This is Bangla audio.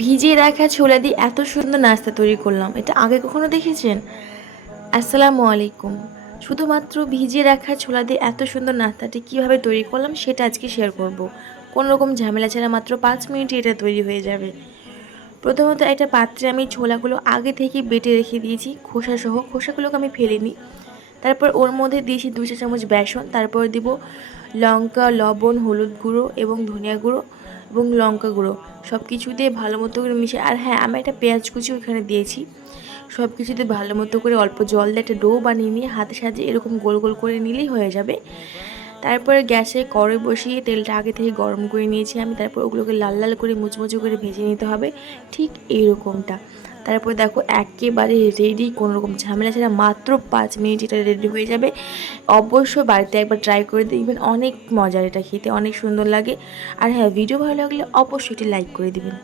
ভিজিয়ে রাখা ছোলা দিয়ে এত সুন্দর নাস্তা তৈরি করলাম, এটা আগে কখনো দেখেছেন? আসসালামু আলাইকুম। শুধুমাত্র ভিজিয়ে রাখা ছোলা দিয়ে এত সুন্দর নাস্তাটি কীভাবে তৈরি করলাম সেটা আজকে শেয়ার করব। কোনো রকম ঝামেলা ছাড়া মাত্র 5 মিনিটে এটা তৈরি হয়ে যাবে। প্রথমত একটা পাত্রে আমি ছোলাগুলো আগে থেকে বেটে রেখে দিয়েছি, খোসাসহ। খোসাগুলোকে আমি ফেলিনি। তারপর ওর মধ্যে দিয়েছি 2 চা চামচ বেসন। তারপর দিব লঙ্কা, লবণ, হলুদ গুঁড়ো এবং ধনিয়া গুঁড়ো এবং লঙ্কা গুঁড়ো। সব কিছু দিয়ে ভালো মতো করে মিশিয়ে, আর হ্যাঁ, আমি একটা পেঁয়াজ কুচি ওখানে দিয়েছি। সব কিছু দিয়ে ভালো মতো করে অল্প জল দিয়ে একটা ডো বানিয়ে নিয়ে হাতে সাজিয়ে এরকম গোল গোল করে নিলেই হয়ে যাবে। তারপরে গ্যাসে কড়াই বসিয়ে তেলটা আগে থেকে গরম করে নিয়েছি আমি। তারপর ওগুলোকে লাল লাল করে মুচমুচে করে ভেজে নিতে হবে, ঠিক এইরকমটা। তারপর দেখো একেবারে রেডি, কোনো রকম ঝামেলা ছাড়া মাত্র 5 মিনিট এটা রেডি হয়ে যাবে। অবশ্যই বাড়িতে একবার ট্রাই করে দেখবেন, অনেক মজার, এটা খেতে অনেক সুন্দর লাগে। আর হ্যাঁ, ভিডিও ভালো লাগলে অবশ্যই এটি লাইক করে দিবেন।